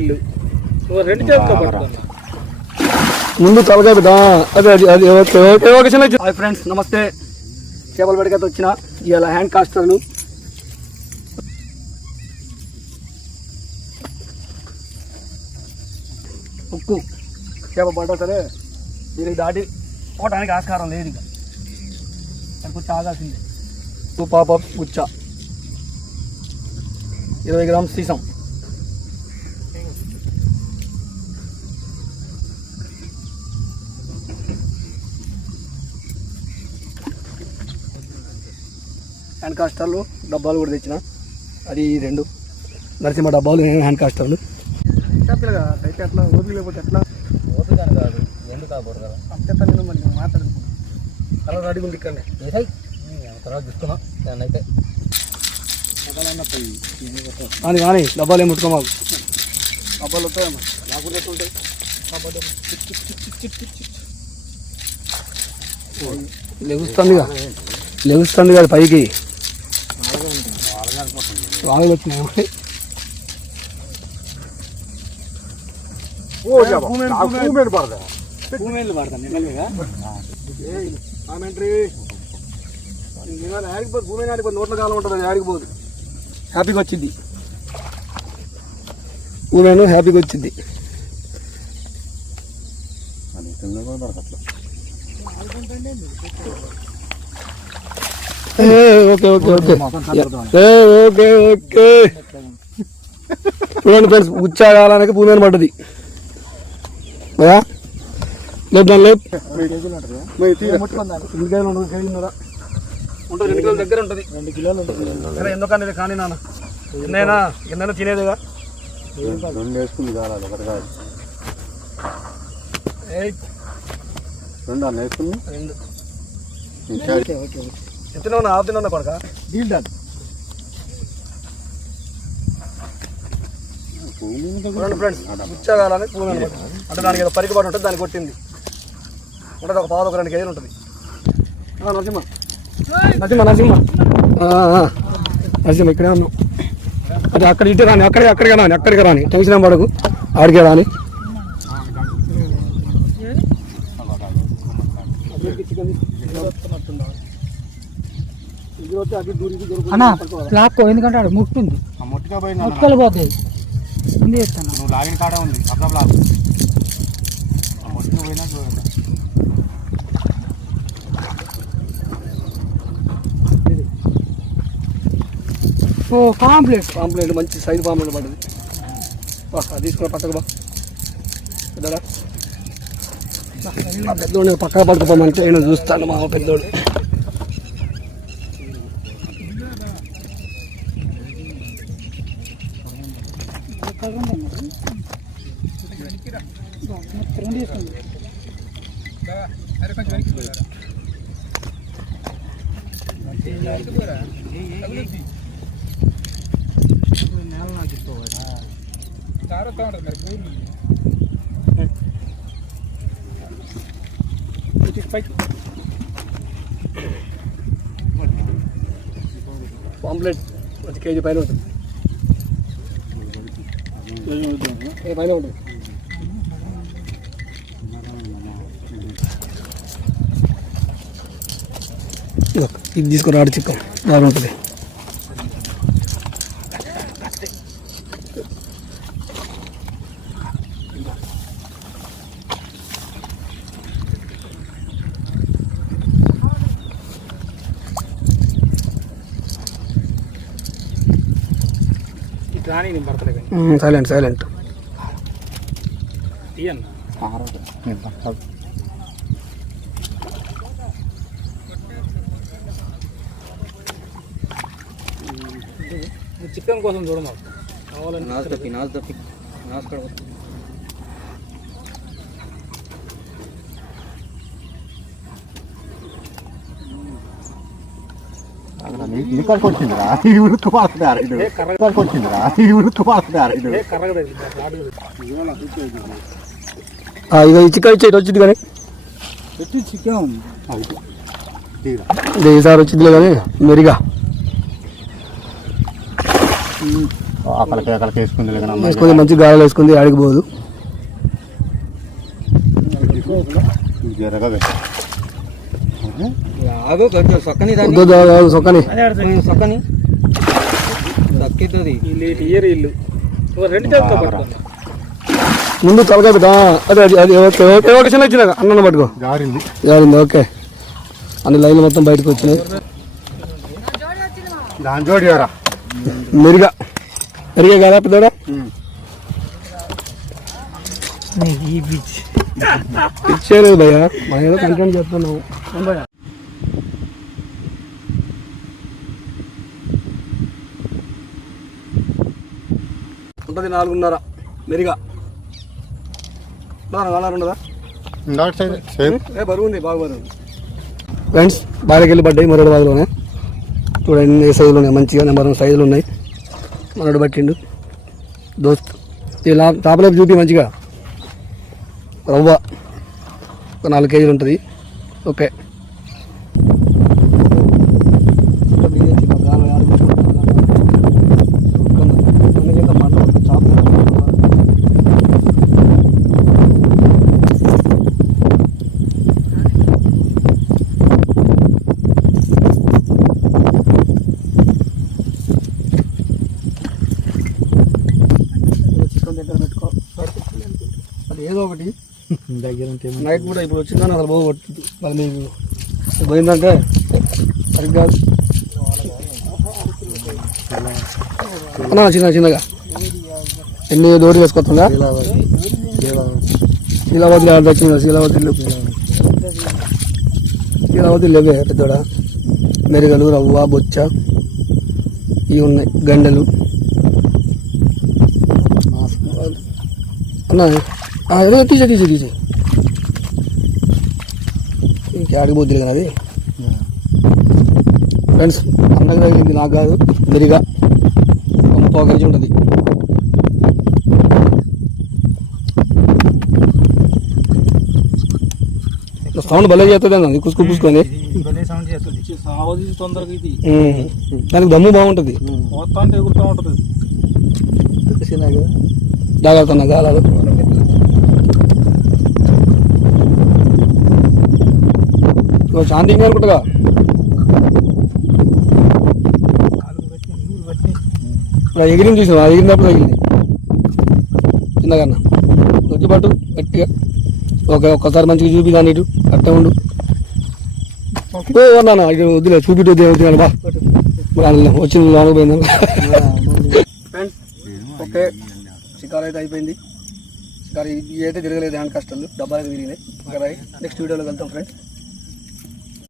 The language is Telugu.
ఇల్లు రెండు చేతుల్లో పట్టుకున్నా ముందు తలకాయ బిడ్డ అదే అది అది ఓకే ఓకే ఓకే చిన్న హాయ్ ఫ్రెండ్స్ నమస్తే. చేపల పడికైతే వచ్చిన ఇవాళ హ్యాండ్ కాస్టర్లు ఉక్కు చేప పడ్డా సరే దీనికి దాటి పోవడానికి ఆస్కారం లేదు ఇక కొంచెం ఆగాల్సిందే. పాప గుచ్చ 20 గ్రామ్స్ సీసం హ్యాండ్ కాస్టర్లు డబ్బాలు కూడా తెచ్చిన అది 2 నరసింహ డబ్బాలు హ్యాండ్ కాస్టర్లు. పిల్లగా అయితే ఎట్లా వదిలి లేకపోతే ఎట్లా పోతుందని కాదు ఎందుకు కాబోదు కదా అంతే నేను మరి మాట్లాడుకుంటాను కలర్ రెడీ ఉంది ఇక్కడనే తర్వాత చూసుకున్నాం దాన్ని అయితే కానీ కానీ డబ్బాలు ఏం ముట్టుకో మాకు డబ్బాలు వస్తాయమ్మా నాకు ఉంటాయి లెగుస్తుంది కదా పైకి బాగా వచ్చినాయి. భూమి ఆడిపోదు నోట్ల కాలం ఉంటుంది ఆడిపోదు హ్యాపీగా వచ్చింది భూమేను హ్యాపీగా వచ్చింది. Okay okay okay okay okay చూడండి ఫ్రెండ్స్ ఉచ్చాగాలానికి భూమి పడ్డది లేదు దాని లేదు 2 కిలోల దగ్గర ఉంటుంది 2 కిలోలు ఉంటుంది ఎందుకని కానీ నాన్న ఎన్నైనా తినేదిగా వేసుకుంది కాదు ఒకటి కాదు 2 వేసుకుంది ఎత్తున్నా ఆపు తిన్నా కొడక డీల్ డన్. ఫ్రెండ్స్ ఉచ్చాగాలని పూలు అనమాట అంటే దానికి ఏదో పరికపాటు ఉంటుంది దాన్ని కొట్టింది ఉంటుంది ఒక 2 కేజీలు ఉంటుంది. నరసింహ నరసింహ నరసింహ నరసింహ ఇక్కడే ఉన్నాం అది అక్కడ ఇటు రాని అక్కడికి రాని టెన్షన్ పడకు ఆడికే రాని ఎందుకంటే ఆడ ముట్టుంది ముక్కలు పోతాయి ముందు చెప్తాను నువ్వు లాగిన కాడ ఉంది అప్పుడు లాగు ముట్టుకు పోయినా పాంప్లెట్ మంచి సైజు పాంప్లెట్ పడ్డది అది తీసుకున్న పక్కకు బా పెద్దడా పెద్దోడు పక్కన పట్టుకోమంటే నేను చూస్తాను మా పెద్దోడు పాంప్లెట్ 1 కేజీ పైన ఉంటుంది పైన ఉంటుంది. ఇది తీసుకుని ఆడి చిక్క బాగా ఉంటుంది. సైలెంట్ సైలెంట్ చికెన్ కోసం చూడమా వచ్చిందిరా ఉరుకు పాడుతున్నారు వచ్చిందిరా ఉరుకు పాడుతున్నారు ఇక చికెన్ ఇచ్చేది వచ్చింది కానీ చికెన్ ఈసారి వచ్చిందిలే కానీ మెరిగా అక్కడికి వేసుకుంది వేసుకుంది మంచి గాలి వేసుకుంది ఆడికి పోదు. జరగదు సొక్కని సొక్కని సొక్కని దక్కితుంది ఇల్లు రెండు ముందు తలకాయ పెట్టా. అదే అది అది ఓకే ఓకే ఓకే చిన్న వచ్చినాక అన్న పట్టుకో. జారింది ఓకే. అన్ని లైన్లు మొత్తం బయటకు వచ్చినాయి. దాని జోడి మెరుగా మెరుగే కదా పెద్దోడా. ఇచ్చేలేదు భయ్యా, మనం ఏదో కంటెంట్ చెప్తున్నాము. ఉంటుంది 4:30 మెరుగా. ఉండదా బరువు ఉంది, బాగా బరువు. ఫ్రెండ్స్ బాగా వెళ్ళి పడ్డాయి మరొకటి బాధలోనే. చూడండి ఏ సైజులు ఉన్నాయి, మంచిగా నెంబర్ 1 సైజులు ఉన్నాయి. మనోడు పట్టిండు దోస్త్. ఇలా తాపలేపు చూపి మంచిగా. రవ్వ ఒక 4 కేజీలు ఉంటుంది. ఓకే ఏదో ఒకటి నైట్ కూడా ఇప్పుడు వచ్చిందని అసలు పోగొట్టింది. మళ్ళీ మీకు పోయిందంటే సరిగ్గా చిన్నగా ఎన్ని దోటి వేసుకొస్తుందా. శీలావతి వచ్చిందా? శీలావతి లేవే పెద్దోడా. మెరుగలు, రవ్వ, బొచ్చ ఇవి ఉన్నాయి. గండెలు అన్న తీసే ఇంకాడికి పోద్ది కదా అది. ఫ్రెండ్స్ అన్నకి తగిలింది, నాకు కాదు. మెరిగా 30 కేజీ ఉంటుంది. సౌండ్ భలే చేస్తుంది అన్నది, కుసుకొని. దానికి దమ్ము బాగుంటుంది. జాగ్రత్త గాలాలు. శాంతింగ్ అనుకుంటా ఎగిరింది, చూసిన ఎగిరినప్పుడు తగిలింది చిన్నగా. వచ్చి పట్టు గట్టిగా ఒక్కసారి మంచిగా చూపి దాన్ని ఇటు అట్టే ఉండు. నాన్న ఇటు వద్దులే, చూపిట్టు వద్దు బా వచ్చింది లోనకు పోయింది. ఫ్రెండ్స్ ఓకే, షికారు అయితే అయిపోయింది. షికారు ఇవి అయితే తిరగలేదు, హ్యాండ్ కష్టాలు డబ్బాలు అయితే తిరిగినాయి. నెక్స్ట్ వీడియోలో వెళ్తాం ఫ్రెండ్స్.